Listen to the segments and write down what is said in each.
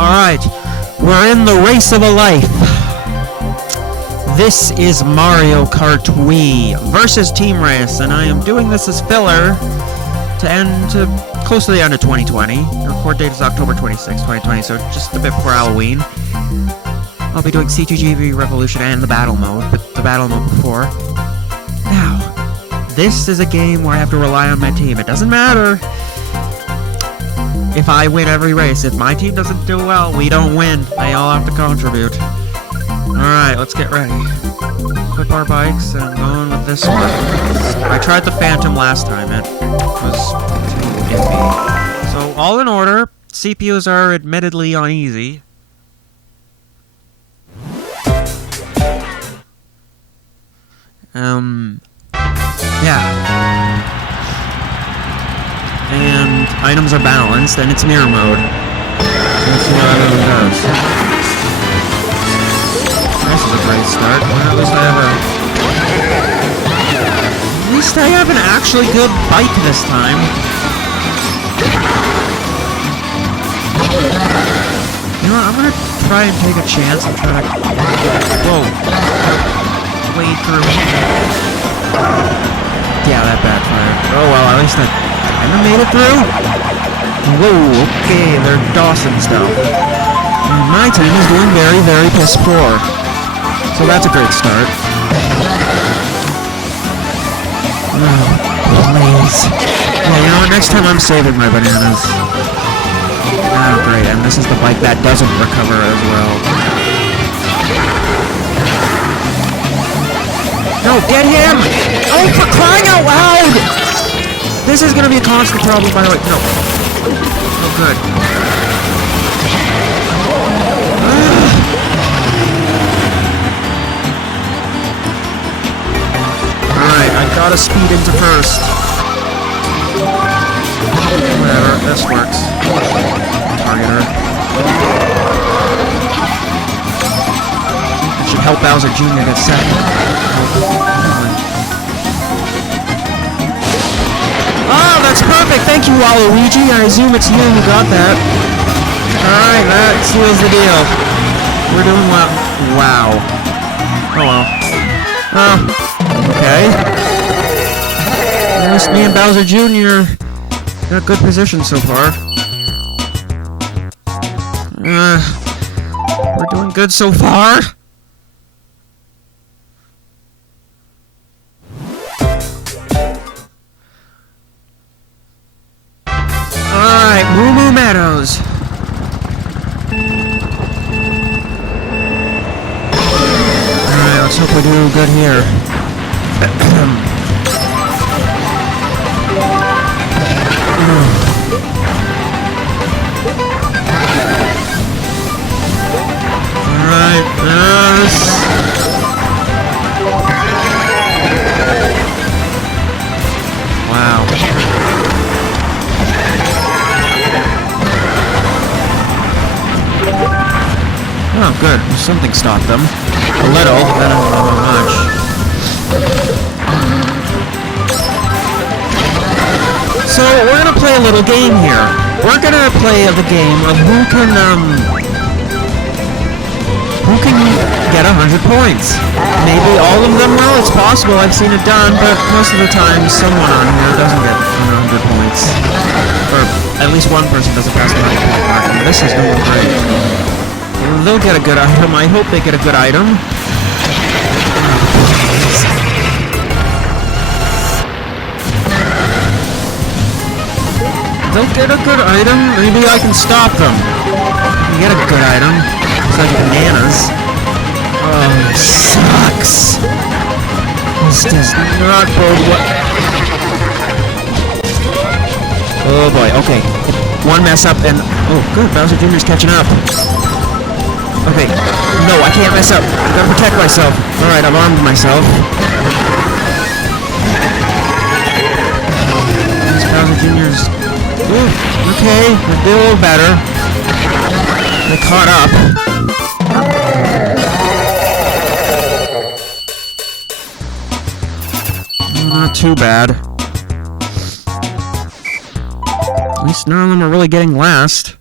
Alright, we're in the race of a life. This is Mario Kart Wii versus Team Race, and I am doing this as filler to close to the end of 2020. The record date is October 26, 2020, so just a bit before Halloween. I'll be doing C2GV Revolution and the battle mode, but the battle mode before. Now, this is a game where I have to rely on my team. It doesn't matter if I win every race. If my team doesn't do well, we don't win. They all have to contribute. Alright, let's get ready. Equip our bikes, and I'm going with this one. I tried the Phantom last time. It was iffy. So, all in order. CPUs are admittedly on easy. Yeah. And items are balanced, and it's mirror mode. So let's see what everyone does. This is a great start. Well, at least I have an actually good bike this time. You know what, I'm gonna try and take a chance and try to... Whoa. Wade through. Yeah, that backfired. Oh well, at least I kinda made it through. Whoa, okay, they're Dawson stuff. And my team is doing very, very piss poor. So that's a great start. Oh, please. Yeah, you know what, next time I'm saving my bananas. Oh, great, and this is the bike that doesn't recover as well. No, get him! Oh, for crying out loud! This is gonna be a constant problem, by the way. No. Oh, good. Alright, I gotta speed into first. Whatever, this works. Targeter. That should help Bowser Jr. get second. Oh, that's perfect! Thank you, Waluigi. I assume it's you who got that. Alright, that seals the deal. We're doing well. Wow. Oh well. Oh, okay. At least me and Bowser Jr. got good position so far. We're doing good so far. Moo Moo Meadows. Alright, let's hope we do good here. Alright, yes. Wow. Oh, good. Something stopped them. A little, but I don't know how much. So, we're gonna play a little game here. We're gonna play the game of who can get 100 points. Maybe all of them will. It's possible. I've seen it done, but most of the time, someone on here doesn't get 100 points. Or at least one person doesn't pass the 100 point mark. And this is going great. They'll get a good item. I hope they get a good item. They'll get a good item. Maybe I can stop them. Get a good item. It's like bananas. Oh, sucks. This does not bode well. Oh boy. Okay. One mess up and... Oh, good. Bowser Jr.'s catching up. Okay, no, I can't mess up. I gotta protect myself. Alright, I've armed myself. These Bowser Jr.'s... Ooh, okay, they're doing a little better. They caught up. Not too bad. At least none of them are really getting last.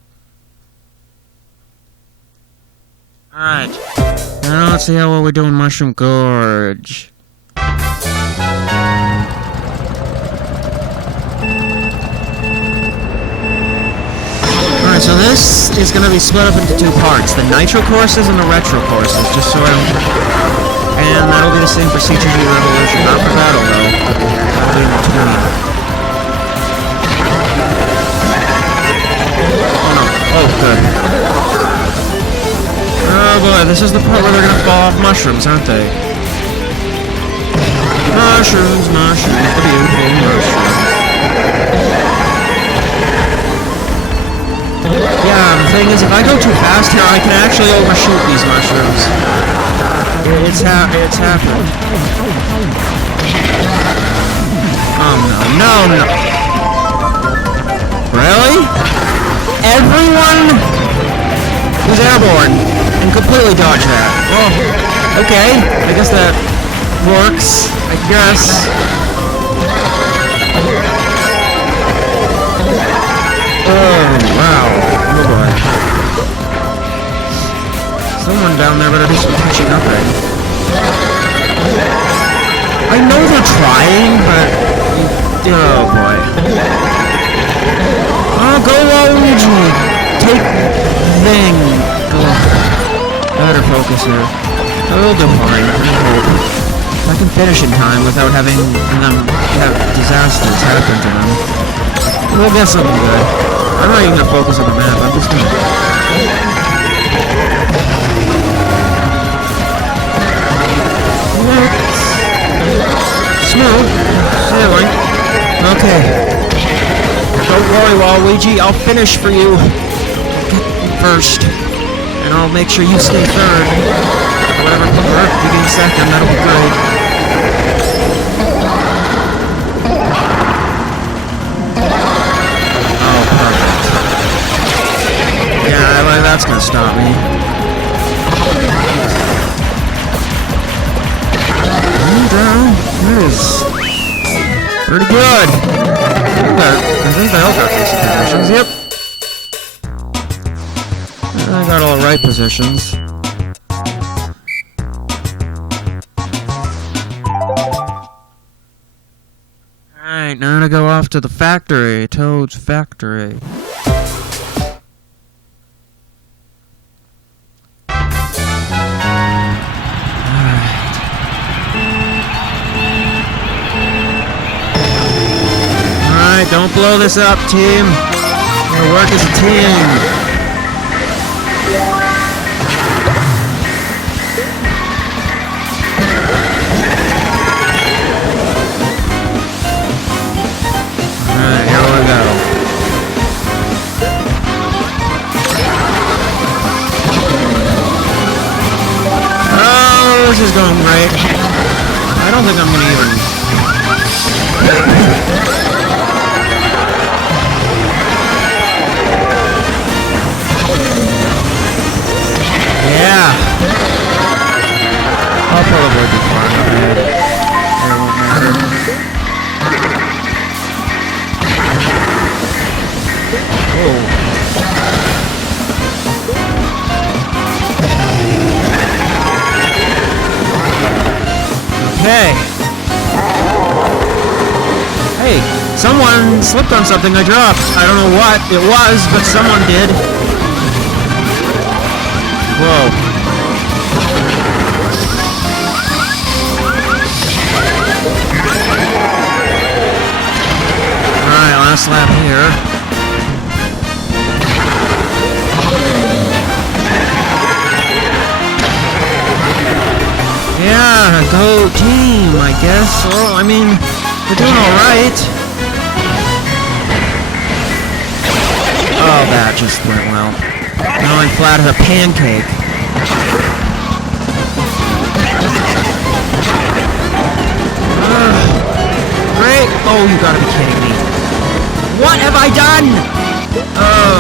Alright. Now let's see how well we do in Mushroom Gorge. Alright, so this is going to be split up into two parts. The Nitro courses and the Retro courses, just so and that'll be the same for CGG Revolution. Not for Battle, though. That'll be in between. Oh, no. Oh, good. Oh, boy. This is the part where they're going to fall off mushrooms, aren't they? Mushrooms, mushrooms. The beautiful mushrooms. Yeah, the thing is, if I go too fast here, I can actually overshoot these mushrooms. It's happened. Oh, no. Really? Everyone was airborne and completely dodged that. Well, okay. I guess that works. I guess. Oh, wow. Oh, boy. Someone down there better do some catching up, right? I know they're trying, but... Oh, boy. Oh, go Waluigi! Take... thing! Oh. Better focus here. We'll do fine, I hope. I can finish in time without having them have disasters happen to them. We'll get something good. I'm not even gonna focus on the map, I'm just gonna... Smooth. Sailing. Okay. Don't worry, Waluigi, I'll finish for you. Get first. And I'll make sure you stay third. Whatever, you get second, that'll be great. Yeah, that's gonna stop me. That is pretty good. I think they all got decent positions. Yep. I got all the right positions. Alright, now to go off to the factory. Toad's factory. Don't blow this up, team. We'll work as a team. Alright, here we go. Oh, this is going great. I don't think I'm gonna even... Yeah. I'll probably be fine with it. It won't matter. Oh. Okay. Hey, someone slipped on something I dropped. I don't know what it was, but someone did. Whoa. Alright, last lap here. Yeah, go team, I guess. Well, I mean, we're doing alright. Oh, that just went well. Now I'm flat as a pancake. Great! Oh, you gotta be kidding me. What have I done? Oh.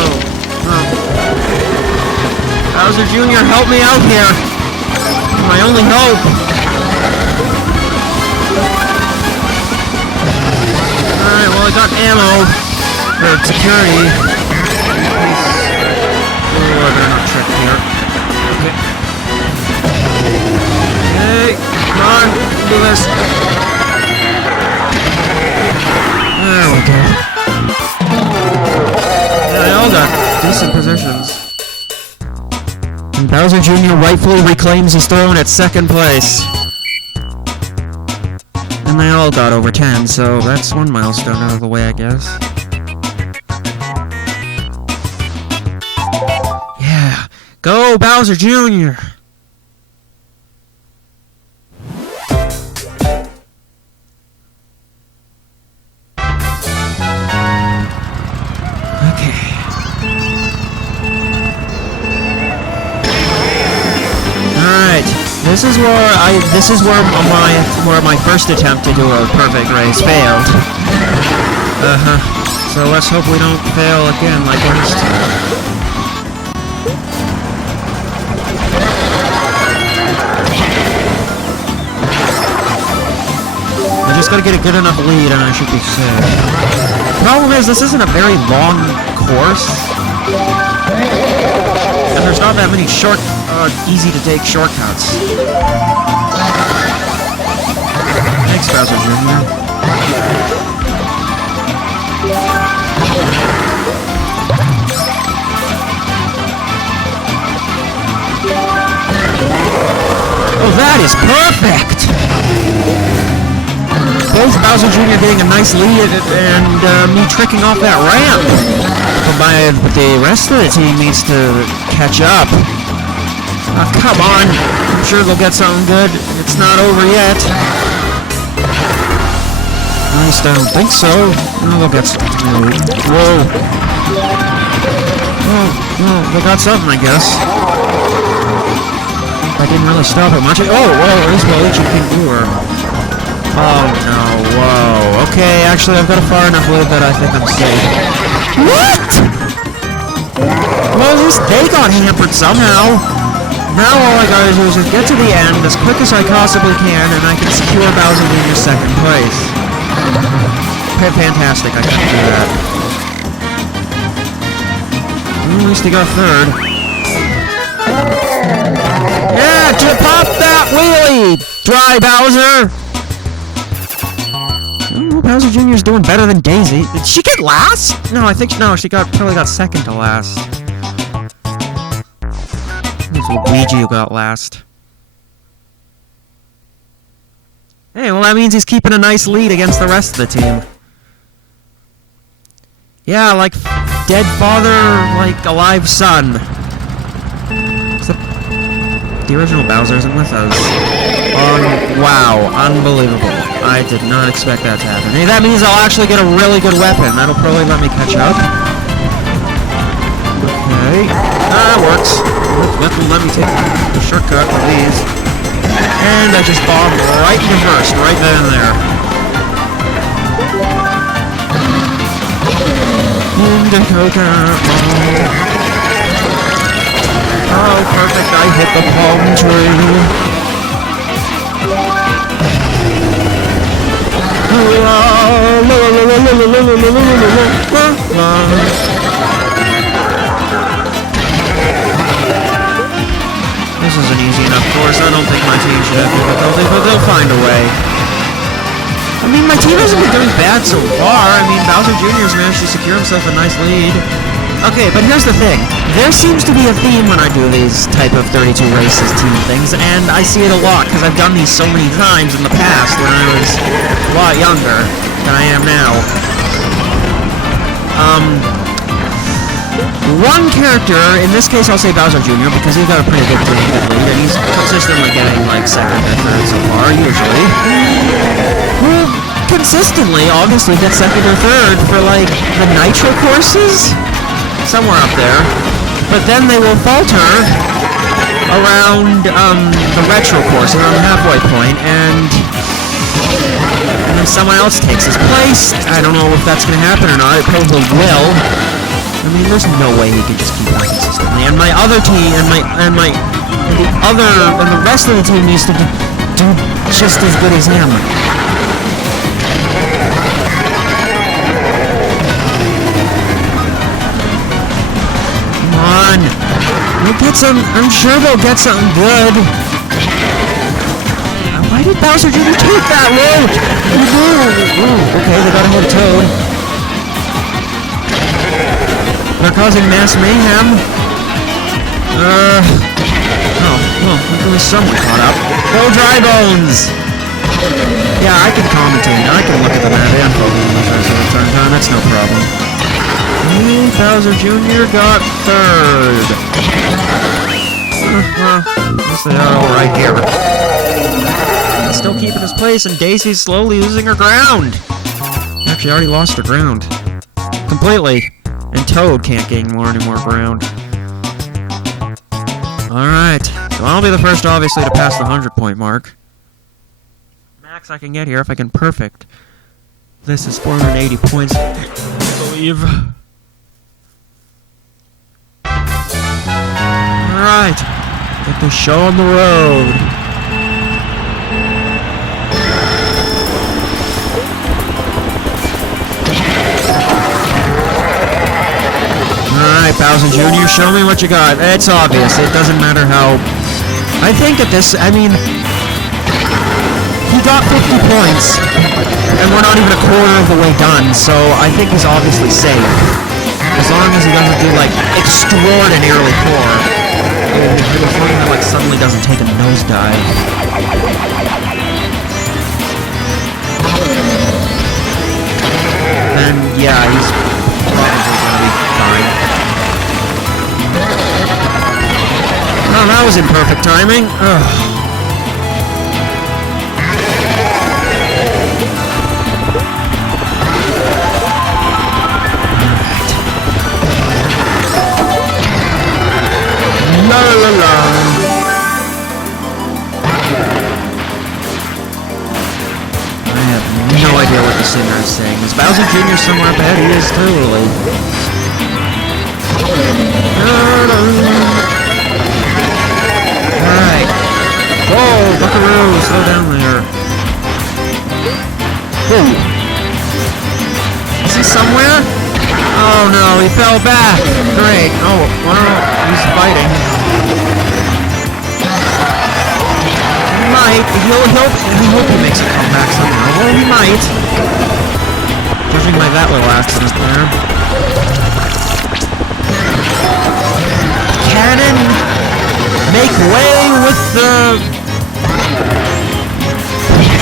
Bowser Jr., help me out here. My only hope. Alright, well I got ammo for security. Oh, I better not trick here. Okay. this. There we go. Yeah, they all got decent positions. And Bowser Jr. rightfully reclaims his throne at second place. And they all got over 10, so that's one milestone out of the way, I guess. Yeah. Go, Bowser Jr.! This is where my first attempt to do a perfect race failed. So let's hope we don't fail again like last time. I just gotta get a good enough lead and I should be safe. Problem is, this isn't a very long course. And there's not that many easy to take shortcuts. Thanks, Bowser Jr. Oh, that is perfect! Both Bowser Jr. getting a nice lead and me tricking off that ramp. But the rest of the team needs to catch up. Come on. I'm sure they'll get something good. It's not over yet. At least I don't think so. No, they'll get something. Whoa. Well, they got something, I guess. I didn't really stop it much. Oh, well, at least we'll let you keep doing. Oh, no. Whoa. Okay, actually, I've got a far enough lead that I think I'm safe. What? Well, at least they got hampered somehow. Now all I gotta do is just get to the end as quick as I possibly can, and I can secure Bowser Jr. second place. Fantastic, I can do that. Well, at least he got third. Yeah, to pop that wheelie, Dry Bowser! Oh, Bowser Jr. is doing better than Daisy. Did she get last? No, I think she probably got second to last. Luigi who got last. Hey, well that means he's keeping a nice lead against the rest of the team. Yeah, like dead father, like alive son. Except the original Bowser isn't with us. Wow, unbelievable. I did not expect that to happen. Hey, that means I'll actually get a really good weapon. That'll probably let me catch up. Okay. That works. Let me take the shortcut with these. And I just bombed right in reverse, right then and there. Oh, perfect. I hit the palm tree. This is an easy enough course. I don't think my team should have difficulty, but they'll find a way. I mean, my team hasn't been doing bad so far. I mean, Bowser Jr.'s managed to secure himself a nice lead. Okay, but here's the thing. There seems to be a theme when I do these type of 32 races team things, and I see it a lot because I've done these so many times in the past when I was a lot younger than I am now. One character, in this case I'll say Bowser Jr. because he's got a pretty good lead, and he's consistently getting like second or third so far, usually. Who consistently, obviously, gets second or third for like the Nitro courses? Somewhere up there. But then they will falter around the retro course, around the halfway point, and then someone else takes his place. I don't know if that's going to happen or not. It probably will. I mean, there's no way he can just keep that consistently. And my other team, and the rest of the team needs to do just as good as him. Come on. We'll get some, I'm sure they'll get something good. Why did Bowser Jr. take that route? Ooh, okay, they got him with a Toad. They're causing mass mayhem. Look at me, someone caught up. Go Dry Bones! Yeah, I can commentate. I can look at the map and focus on the first turn time. That's no problem. Bowser Jr. got third. Well, at least they are all right here. He's still keeping his place, and Daisy's slowly losing her ground. Actually, already lost her ground. Completely. And Toad can't gain any more ground. Alright. So I'll be the first, obviously, to pass the 100-point mark. Max I can get here if I can perfect. This is 480 points, I believe. Alright. Get the show on the road. Alright, Bowser Jr., show me what you got. It's obvious. It doesn't matter how... I think at this, I mean... He got 50 points, and we're not even a quarter of the way done, so I think he's obviously safe. As long as he doesn't do, like, extraordinarily poor. Before he, like, suddenly doesn't take a nosedive. Then, yeah, he's probably gonna be fine. Oh, that was imperfect timing. Ugh. La la la. I have no idea what the singer is saying. Is Bowser Jr. somewhere up ahead? He is totally. Alright. Whoa, Buckaroo, slow down there. Whoa. Is he somewhere? Oh no, he fell back! Great. Oh, well, he's fighting. He might. I hope he makes a comeback somehow. Well, he might. Judging by that little accident there. Cannon! Make way with the...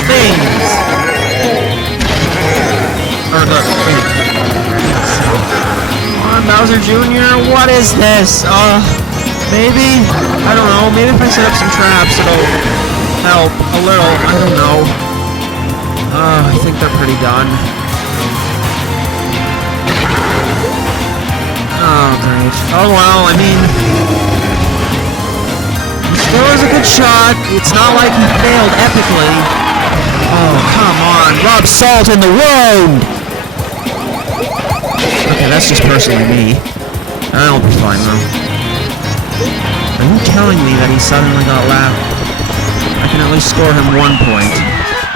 things! Or the... Bowser Jr., what is this? Maybe? I don't know. Maybe if I set up some traps, it'll help a little. I don't know. I think they're pretty done. Oh, great. Oh, well, I mean... He still has a good shot. It's not like he failed epically. Oh, come on. Rub salt in the wound! Okay, that's just personally me. I'll be fine, though. Are you telling me that he suddenly got lapped? I can at least score him 1 point.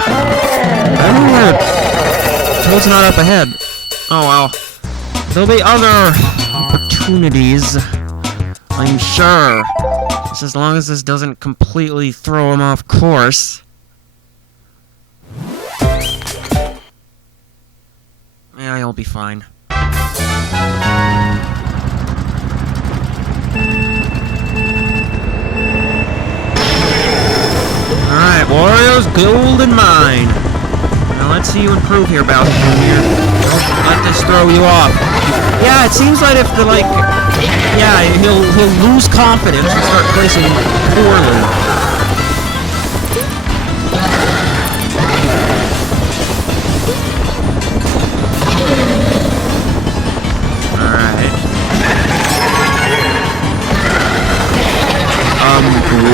I don't know where... Toad's not up ahead. Oh, well. There'll be other opportunities, I'm sure. Just as long as this doesn't completely throw him off course. Yeah, he'll be fine. Alright, Wario's golden mine. Now let's see you improve here, Bowser Jr. Don't let this throw you off. Yeah, it seems like if the, like... Yeah, he'll lose confidence and start placing poorly.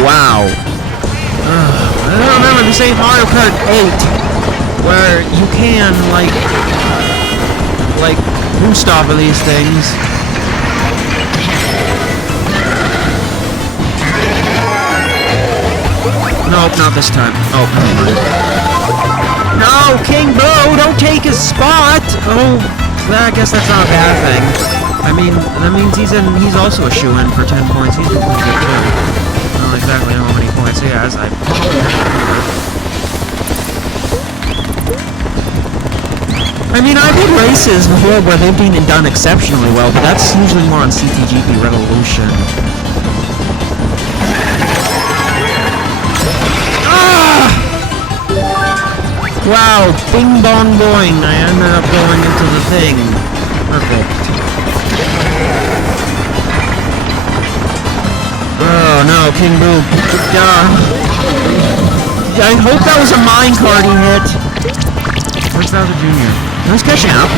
Wow. I remember this ain't Mario Kart 8, where you can, like, boost off of these things. Nope, not this time. Oh, never mind. No, King Boo, don't take his spot! Oh, I guess that's not a bad thing. I mean, that means he's also a shoo-in for 10 points. He's been pretty good too. I don't know exactly how many points he has. I mean, I've had races before where they've been done exceptionally well, but that's usually more on CTGP Revolution. Ah! Wow, bing bong boing, I ended up going into the thing. Perfect. Oh no, King Boo. I hope that was a minecart he hit. Where's Bowser Jr.? He's catching up.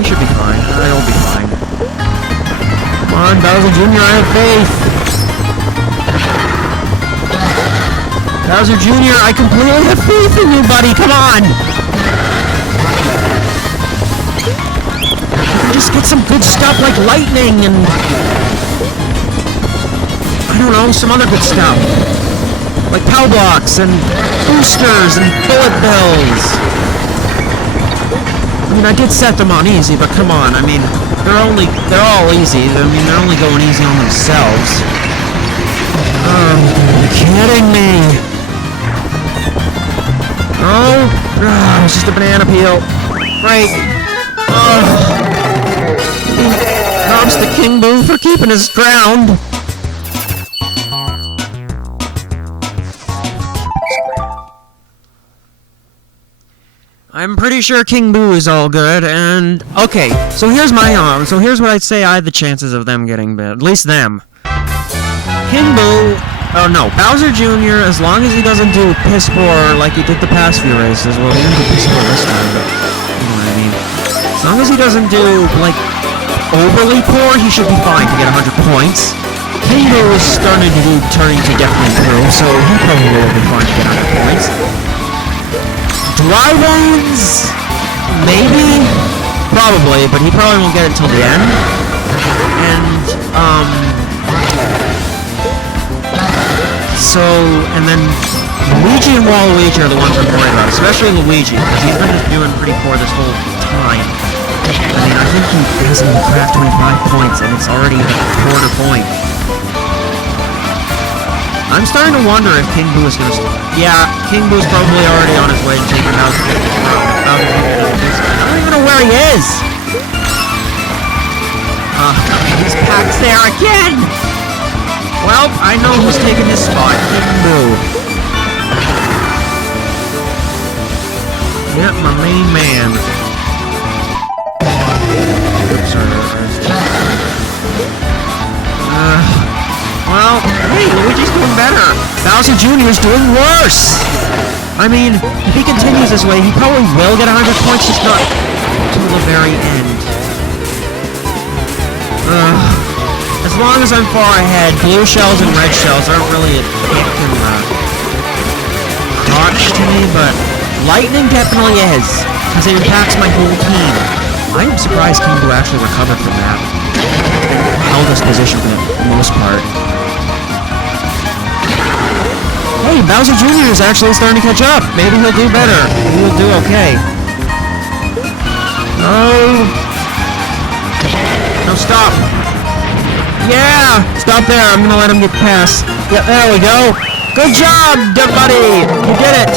We should be fine. I'll be fine. Come on, Bowser Jr., I have faith. Bowser Jr., I completely have faith in you, buddy. Come on. You can just get some good stuff like lightning and... I don't know, some other good stuff. Like POW blocks and boosters and bullet bills. I mean, I did set them on easy, but come on, I mean, they're all easy. I mean, they're only going easy on themselves. You're kidding me. Oh, it's just a banana peel. Great. Props to King Boo for keeping his ground. I'm pretty sure King Boo is all good, and... Okay, so here's my so here's what I'd say I had the chances of them getting bit. At least them. King Boo... Oh no, Bowser Jr., as long as he doesn't do piss poor like he did the past few races. Well, he didn't do piss poor this time, but... You know what I mean. As long as he doesn't do, like, overly poor, he should be fine to get 100 points. King Boo is starting to definitely improve, so he probably will be fine to get 100 points. Drive-ins? Maybe? Probably, but he probably won't get it till the end. And then Luigi and Waluigi are the ones I'm worried about, especially Luigi, because he's been doing pretty poor this whole time. I mean, I think he hasn't even cracked 25 points, and it's already a quarter point. I'm starting to wonder if King Boo is going to... Yeah, King Boo's probably already on his way to taking out the I don't even know where he is! He's packed there again! Well, I know who's taking his spot. King Boo. Yep, my main man. Oops, sorry. Well, hey, Luigi's doing better. Bowser Jr. is doing worse. I mean, if he continues this way, he probably will get 100 points, just not until the very end. As long as I'm far ahead, blue shells and red shells aren't really a crotch to me, but lightning definitely is, because it impacts my whole team. I'm surprised King Boo actually recovered from that. Held his position for the most part. Hey, Bowser Jr. is actually starting to catch up. Maybe he'll do better. Maybe he'll do okay. Oh. No, stop. Yeah! Stop there. I'm gonna let him get past. Yeah, there we go. Good job, buddy. You did it.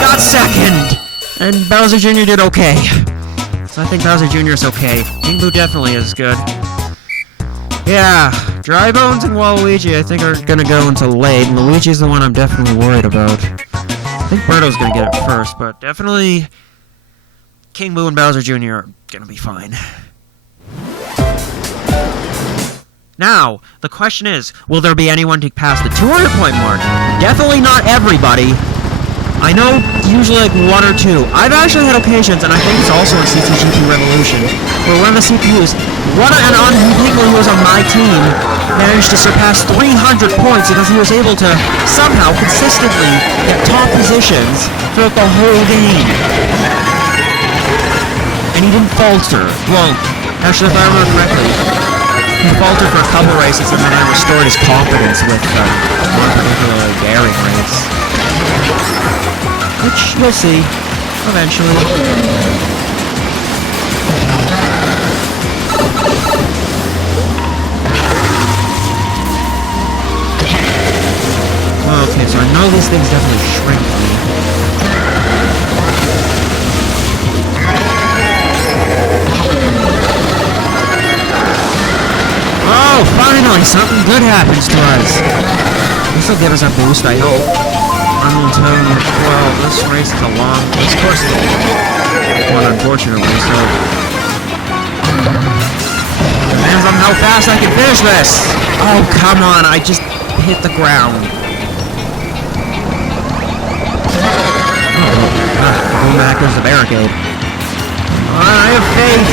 Got second. And Bowser Jr. did okay. So I think Bowser Jr. is okay. King Boo definitely is good. Yeah, Dry Bones and Waluigi I think are gonna go until late, and Luigi's the one I'm definitely worried about. I think Birdo's gonna get it first, but definitely King Boo and Bowser Jr. are gonna be fine. Now, the question is, will there be anyone to pass the 200 point mark? Definitely not everybody. I know usually like 1 or 2. I've actually had occasions, and I think it's also in CTGP Revolution, where one of the CPUs, an unhinged people who was on my team, managed to surpass 300 points because he was able to somehow consistently get top positions throughout the whole game. And he didn't falter. Well, actually, if I remember correctly, he faltered for a couple races and then I restored his confidence with one particularly daring race. Which you'll see eventually. Okay, so I know these things definitely shrink me. Oh, finally, something good happens to us. This will give us a boost, I hope. Well, this race is a long... This course is a long one, unfortunately, so... Depends on how fast I can finish this! Oh, come on, I just hit the ground. Go back, there's the barricade. I have faith.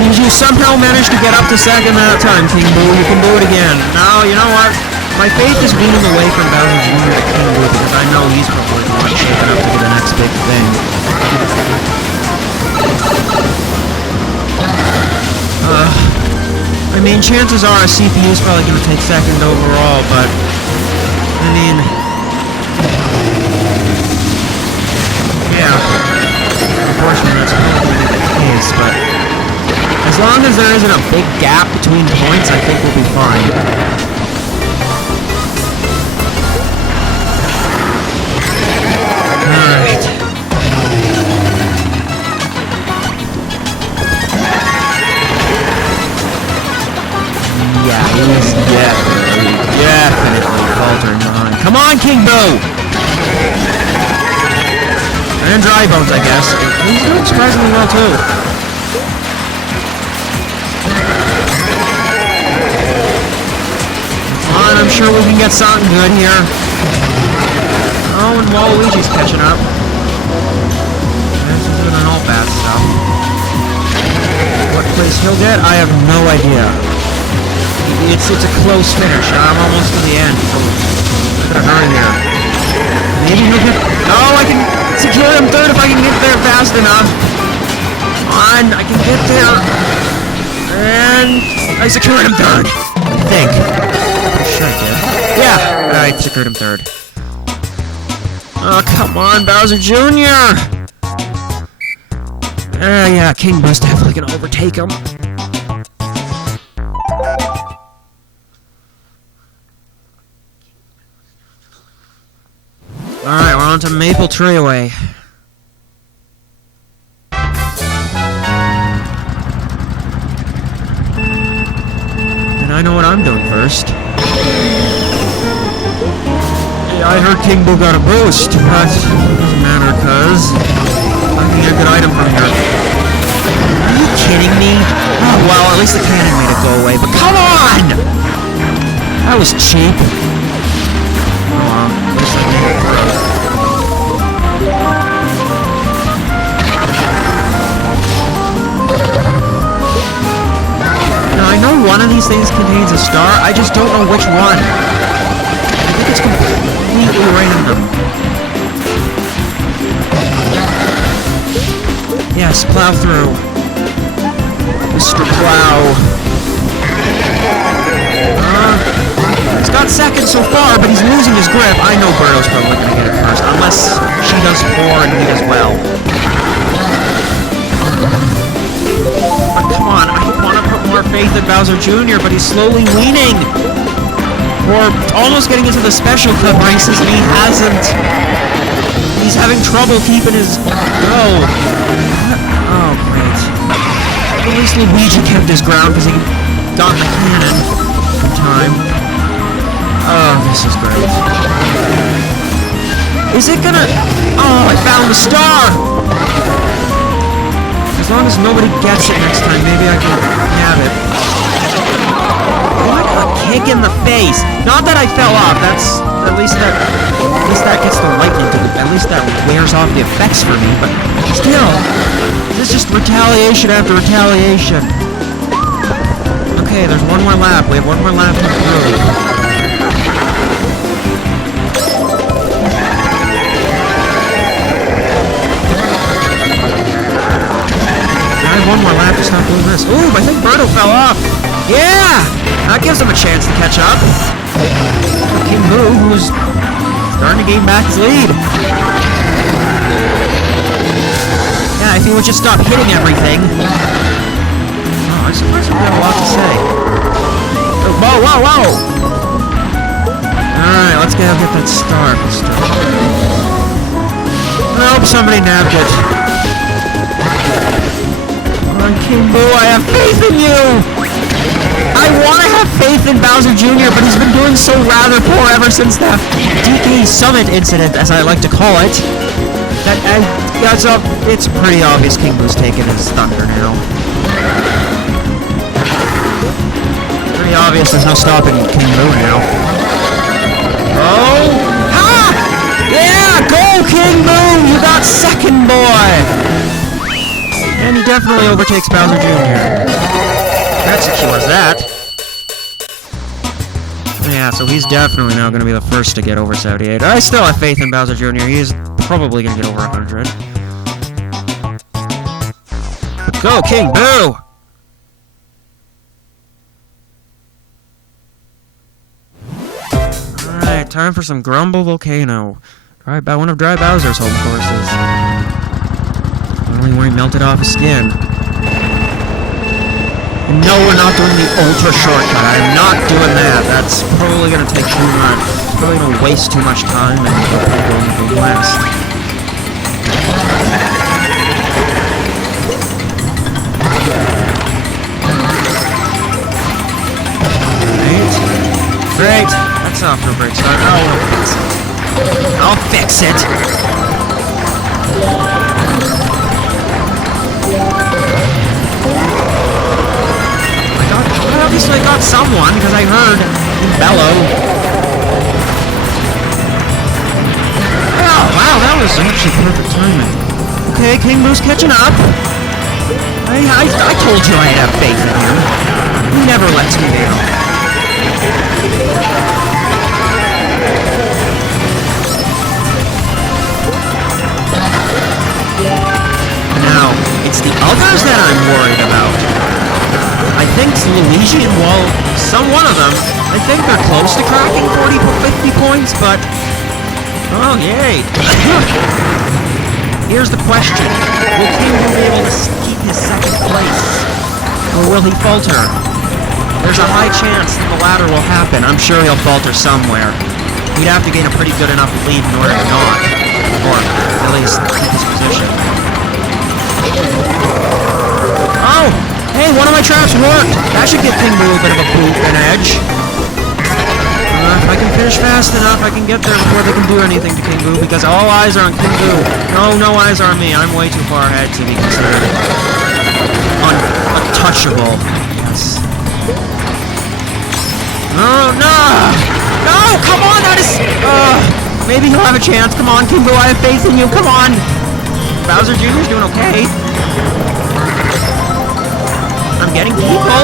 Means you somehow managed to get up to second that time, King Boo. You can do it again. No, you know what? My faith is leaning away from Bowser Jr. to King Boo because I know he's probably the one shaking up to be the next big thing. I mean, chances are a CPU is probably going to take second overall, but I mean, yeah, unfortunately that's probably the case, but as long as there isn't a big gap between points, I think we'll be fine. Alright. Yeah, he's definitely faltering behind. Come on, King Boo! And Dry Bones, I guess. He's doing surprisingly well, too. Come on, I'm sure we can get something good here. Oh, and Waluigi's catching up. That's doing all bad stuff. What place he'll get? I have no idea. It's a close finish. I'm almost to the end. So I gotta hurry here. Maybe he'll get... Oh, I can secure him third if I can get there fast enough. Come on, I can get there. And I secured him third. I think. I'm sure I did. Yeah, I secured him third. Oh, come on, Bowser Jr. Yeah, King Boo's definitely gonna overtake him. Alright, we're on to Maple Treeway. And I know what I'm doing first. I heard King Boo got a boost, but it doesn't matter, cuz I can get a good item from here. Are you kidding me? Oh, well, at least the cannon made it go away, but come on! That was cheap. At least I made it through. Now, I know one of these things contains a star, I just don't know which one. I think it's completely random. Yes, plow through. Mr. Plow. He's got second so far, but he's losing his grip. I know Birdo's probably going to get it first, unless she does 4 and he does well. But come on, I want to put more faith in Bowser Jr., but he's slowly weaning. Or almost getting into the Special Cup races, and he hasn't. He's having trouble keeping his... Oh, great. At least Luigi kept his ground because he got the cannon in time. Oh, this is great. Is it gonna... Oh, I found the star! As long as nobody gets it next time, maybe I can have it. What a kick in the face! Not that I fell off, that's... At least that gets the lightning to at least that wears off the effects for me, but still, this is just retaliation after retaliation. Okay, there's one more lap. We have one more lap to through. I have one more lap to stop doing this. Ooh, I think Birdo fell off. Yeah! That gives him a chance to catch up. King Boo, who's starting to gain back his lead. Yeah, if he would just stop hitting everything. Oh, I'm surprised we have a lot to say. Oh, whoa! Alright, let's go get that star. I hope somebody nabbed it. Come on, King Boo, I have faith in you! I want to have faith in Bowser Jr., but he's been doing so rather poor ever since the DK Summit incident, as I like to call it. That it's pretty obvious King Boo's taking his thunder now. Pretty obvious there's no stopping King Boo now. Oh! Ha! Yeah! Go, King Boo! You got second, boy! And he definitely overtakes Bowser Jr. That secures that. Yeah, so he's definitely now going to be the first to get over 78. I still have faith in Bowser Jr. He's probably going to get over 100. But go, King Boo! Alright, time for some Grumble Volcano. One of Dry Bowser's home courses. Only where he melted off his skin. No, we're not doing the ultra shortcut. I'm not doing that. That's probably going to take too much. Probably going to waste too much time and probably going to be last. Great. That's off to a great start. I'll fix it. I obviously got someone, because I heard him bellow. Oh, wow, that was actually perfect timing. Okay, King Boo's catching up. I told you I'd have faith in him. He never lets me down. Now, it's the others that I'm worried about. I think Luigi and one of them, I think they're close to cracking 40, 50 points, but... Oh, yay! Here's the question. Will King Boo be able to keep his second place? Or will he falter? There's a high chance that the latter will happen. I'm sure he'll falter somewhere. He'd have to gain a pretty good enough lead in order to not. Or at least keep his position. Oh! Hey, one of my traps worked! That should give King Boo a bit of a boot and edge. If I can finish fast enough, I can get there before they can do anything to King Boo, because all eyes are on King Boo. No eyes are on me. I'm way too far ahead to be considered untouchable. Yes. No! No! Come on! That is... maybe he'll have a chance. Come on, King Boo, I have faith in you. Come on! Bowser Jr.'s doing okay. I'm getting people.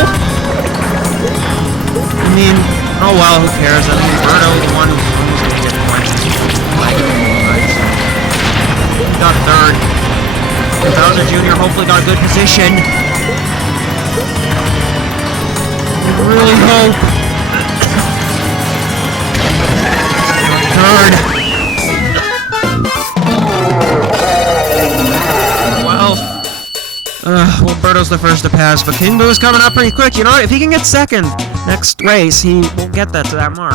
I mean, oh well, who cares? I mean, Birdo, the one who's going to get points. He got third. Bowser Jr. hopefully got a good position. I really hope. Third. Well, Birdo's the first to pass, but King Boo's coming up pretty quick. You know what? If he can get second next race, he will get that to that mark.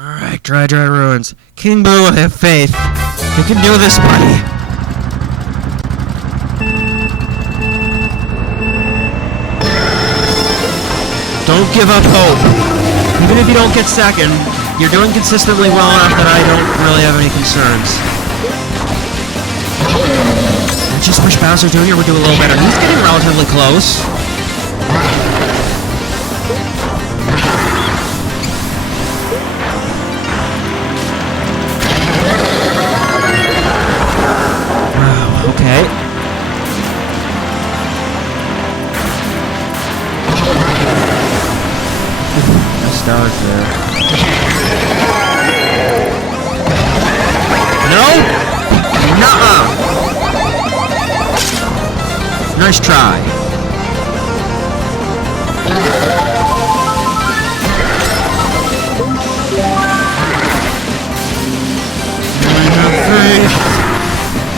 Alright, Dry Ruins. King Boo, I have faith. You can do this, buddy. Don't give up hope. Even if you don't get second, you're doing consistently well enough that I don't really have any concerns. And just wish Bowser Jr. would do a little better. He's getting relatively close. Wow, okay. Stars there. No? Nuh-uh. Nice try.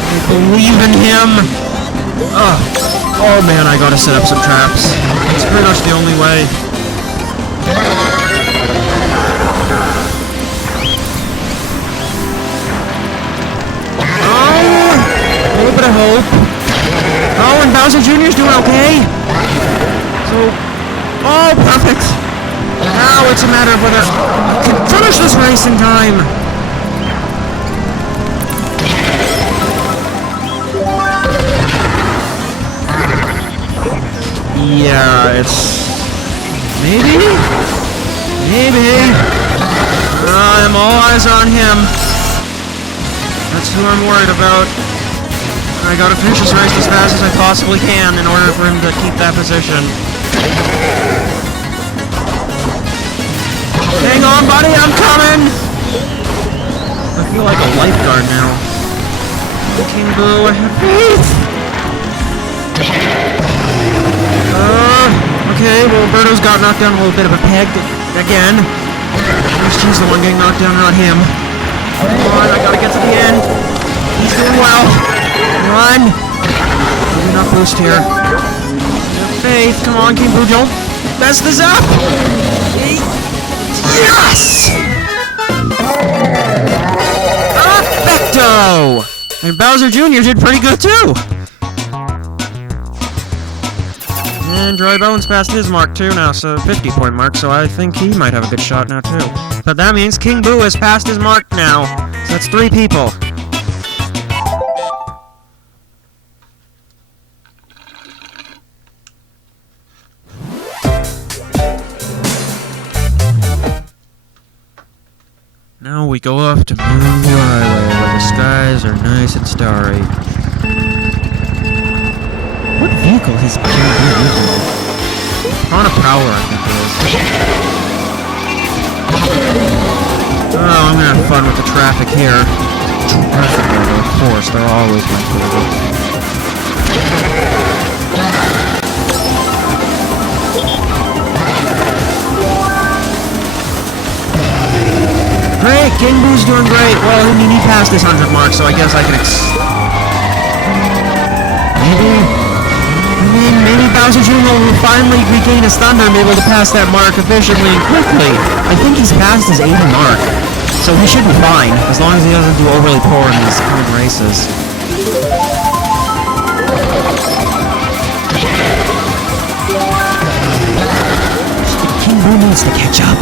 I believe in him. Oh man, I gotta set up some traps. It's pretty much the only way. Bowser Jr.'s doing okay. So, oh, perfect. Now it's a matter of whether I can finish this race in time. Yeah, it's... Maybe? All eyes are on him. That's who I'm worried about. I gotta finish this race as fast as I possibly can in order for him to keep that position. Hang on, buddy, I'm coming! I feel like a lifeguard now. King Boo, I have faith! Okay, well, Birdo's got knocked down a little bit of a peg again. At least she's the one getting knocked down, not him. Come on, I gotta get to the end. He's doing well. Come on. Maybe not boost here. Have faith. Come on, King Boo, don't mess this up. Yes! Perfecto! And Bowser Jr. did pretty good, too. And Dry Bones passed his mark too now, so 50-point mark, so I think he might have a good shot now too. But that means King Boo has passed his mark now. So that's 3 people. Now we go off to Moonview Highway, where the skies are nice and starry. What vehicle is King Boo using? On a Prowler, I think it is. Oh, I'm gonna have fun with the traffic here. Traffic level, of course, they're always my favorite. Great, King Boo's doing great. Well, I mean, he passed his 100 mark, so I guess I can Maybe Bowser Jr. will finally regain his thunder and be able to pass that mark efficiently and quickly. I think he's passed his 80 mark, so he should be fine, as long as he doesn't do overly poor in these coming races. King Boo needs to catch up.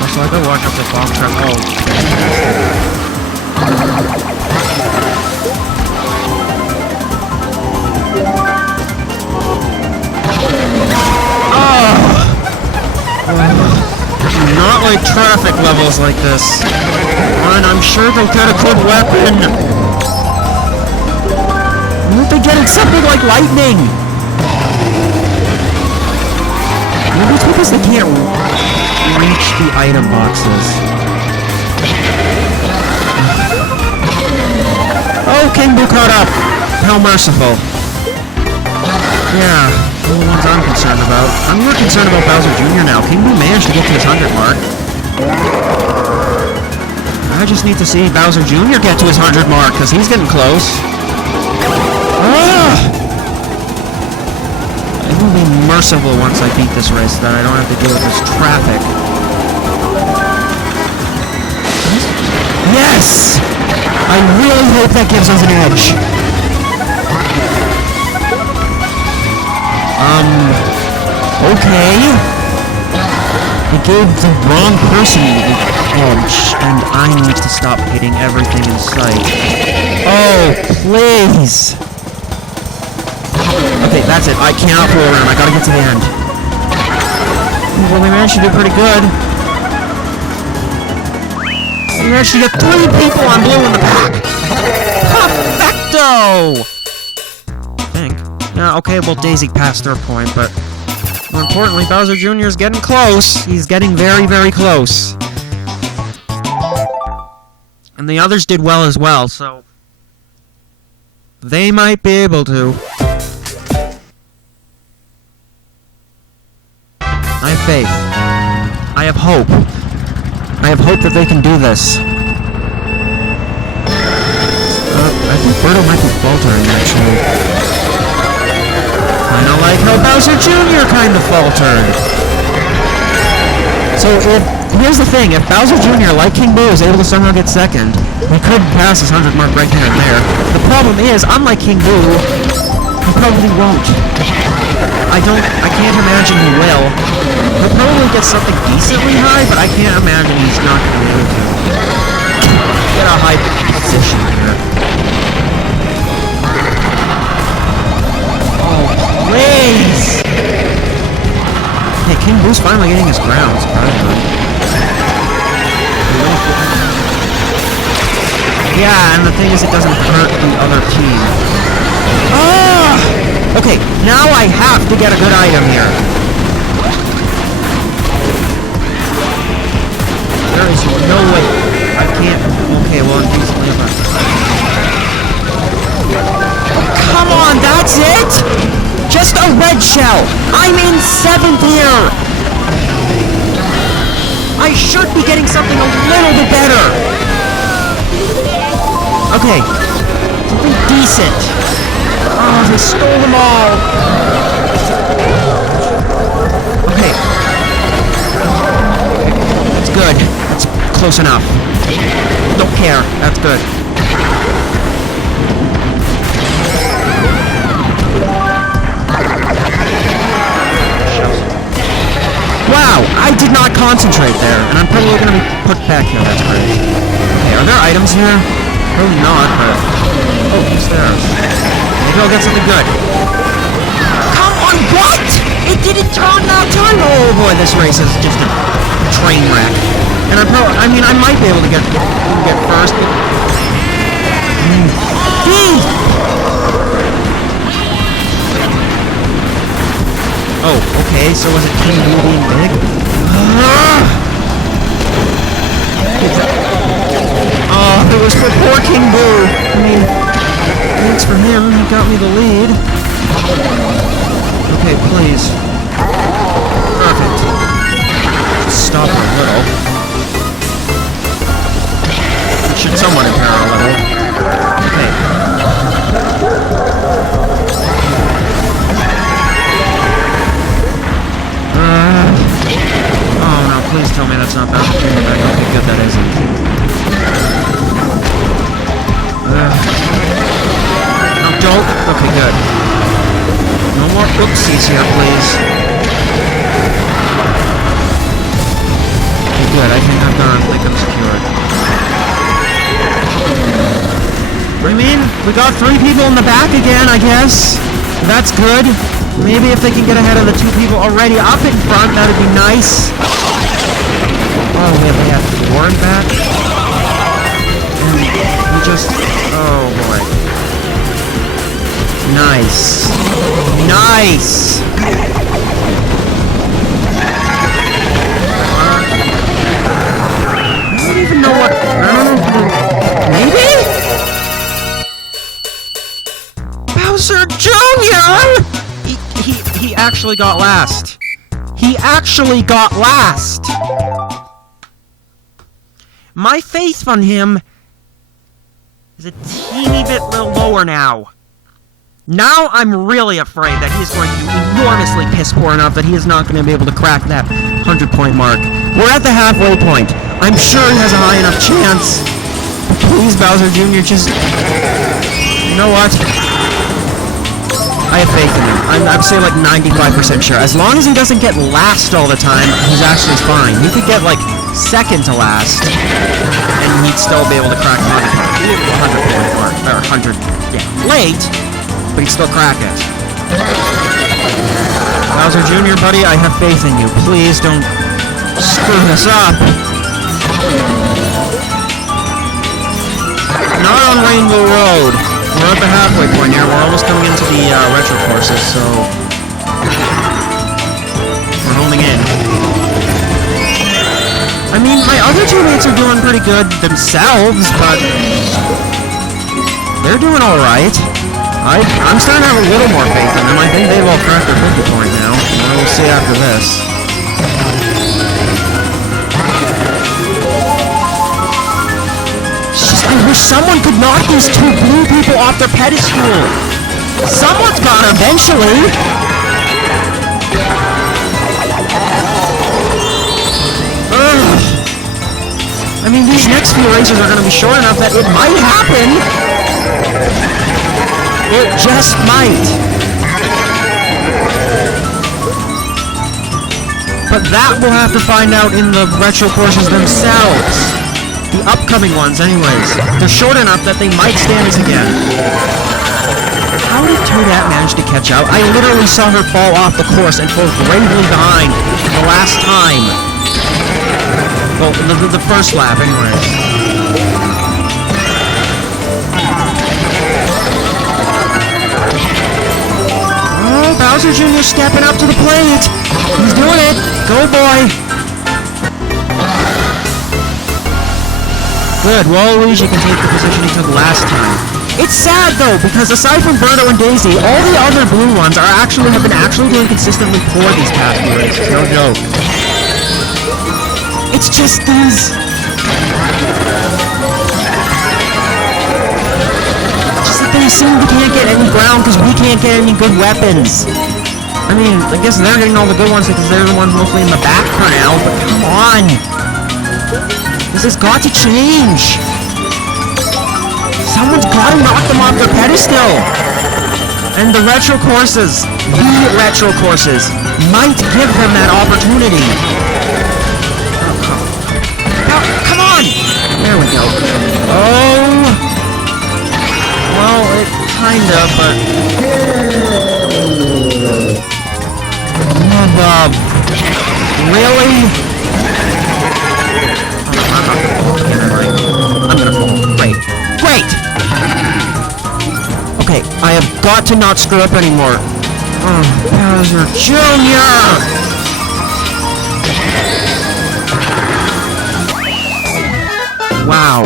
Also, I gotta watch out for bomb trap. Oh. Not like traffic levels like this. And I'm sure they'll get a good weapon. Won't they get something like lightning? Maybe it's because they can't reach the item boxes. Oh, King Boo caught up. How merciful. Yeah, the ones I'm concerned about. I'm more concerned about Bowser Jr. now. King Boo managed to get to his 100 mark. I just need to see Bowser Jr. get to his 100 mark, because he's getting close. It will be merciful once I beat this race, that I don't have to deal with this traffic. Yes! I really hope that gives us an edge. Okay. It gave the wrong person the edge, and I need to stop hitting everything in sight. Oh, please! Okay, that's it. I cannot pull around. I gotta get to the end. Well, we managed to do pretty good. We managed to get 3 people on blue in the back! Perfecto! I think. Yeah, okay, well, Daisy passed her point, but more importantly, Bowser Jr. is getting close. He's getting very, very close. And the others did well as well, so they might be able to. I have faith. I have hope. I have hope that they can do this. I think Birdo might be faltering, actually. Kinda like how Bowser Jr. kinda faltered. So here's the thing, if Bowser Jr., like King Boo, is able to somehow get second, He could pass his 100 mark right here and there. The problem is, unlike King Boo, he probably won't. I can't imagine he will. He'll probably get something decently high, but I can't imagine he's not going to be able to get a high position here. Oh, please! Hey, King Boo's finally getting his ground, surprisingly. Yeah, and the thing is, it doesn't hurt the other team. Ah! Okay, now I have to get a good item here. There is no way. I can't. Okay, well, I'm decently about. Come on, that's it? Just a red shell. I'm in 7th here. I should be getting something a little bit better. Okay, something decent. Oh, they stole them all. Okay. That's good. That's close enough. Don't care. That's good. Wow, I did not concentrate there, and I'm probably going to be put back here. That's great. Okay, are there items here? Probably not, but... Oh, he's there. Maybe I'll get something good. Come on, what? It didn't turn that time! Oh boy, this race is just a train wreck. And I might be able to get first, but... Oh, okay, so was it King Boo being big? Oh, it was for poor King Boo. I mean, thanks for him, he got me the lead. Okay, please. Perfect. Just stop it a little. It should somewhat impair a little. Okay. Oh no, please tell me that's not bad. Okay, good, that isn't. No, don't. Okay, good. No more oopsies here, please. Okay, good. I think I'm done. I think I'm secured. I mean, we got 3 people in the back again, I guess. That's good. Maybe if they can get ahead of the 2 people already up in front, that would be nice. Oh, wait, they have 4 in back? And we just... Oh, boy. Nice. Nice! I don't even know what... I don't know. Maybe? Bowser Jr.! He actually got last. He actually got last! My faith on him is a teeny bit lower now. Now I'm really afraid that he's going to be enormously piss poor enough that he is not going to be able to crack that 100-point mark. We're at the halfway point. I'm sure he has a high enough chance. Please, Bowser Jr., just... You know what? I have faith in him. I'd say like 95% sure. As long as he doesn't get last all the time, he's actually fine. He could get like second to last, and he'd still be able to crack 100-point mark, or 100, yeah, late, but he'd still crack it. Bowser Jr., buddy, I have faith in you. Please don't screw this up. Not on Rainbow Road. We're at the halfway point here. We're almost coming into the retro courses, so we're holding in. I mean, my other teammates are doing pretty good themselves, but they're doing all right. I'm starting to have a little more faith in them. I think they've all cracked their 50 point now. We'll see after this. I wish someone could knock these 2 blue people off their pedestal. Someone's gonna eventually. Ugh. I mean, these next few races are going to be short enough that it might happen. It just might. But that we'll have to find out in the retro courses themselves. The upcoming ones, anyways. They're short enough that they might stand us again. How did Toadette manage to catch up? I literally saw her fall off the course and fall bravely behind the last time. Well, the first lap, anyways. Oh, Bowser Jr. stepping up to the plate. He's doing it. Go, boy. Good. Waluigi can take the position he took last time. It's sad though, because aside from Birdo and Daisy, all the other blue ones have been doing consistently poor these past few races. No joke. It's just these. Just that they seem we can't get any ground because we can't get any good weapons. I mean, I guess they're getting all the good ones because they're the ones mostly in the back for now. But come on, this has got to change. Someone's gotta knock them off their pedestal! And the retro courses, might give them that opportunity. Oh, come on! There we go. Oh! Well, it kinda, but... Really? I'm gonna fall. Great. Great! Okay, I have got to not screw up anymore. Oh, Bowser Jr. Wow.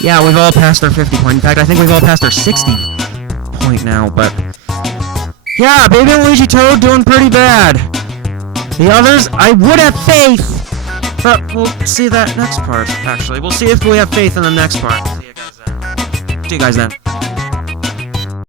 Yeah, we've all passed our 50 point. In fact, I think we've all passed our 60 point now, but... Yeah, Baby and Luigi Toad doing pretty bad. The others, I would have faith! But we'll see that next part, actually. We'll see if we have faith in the next part. See you guys then.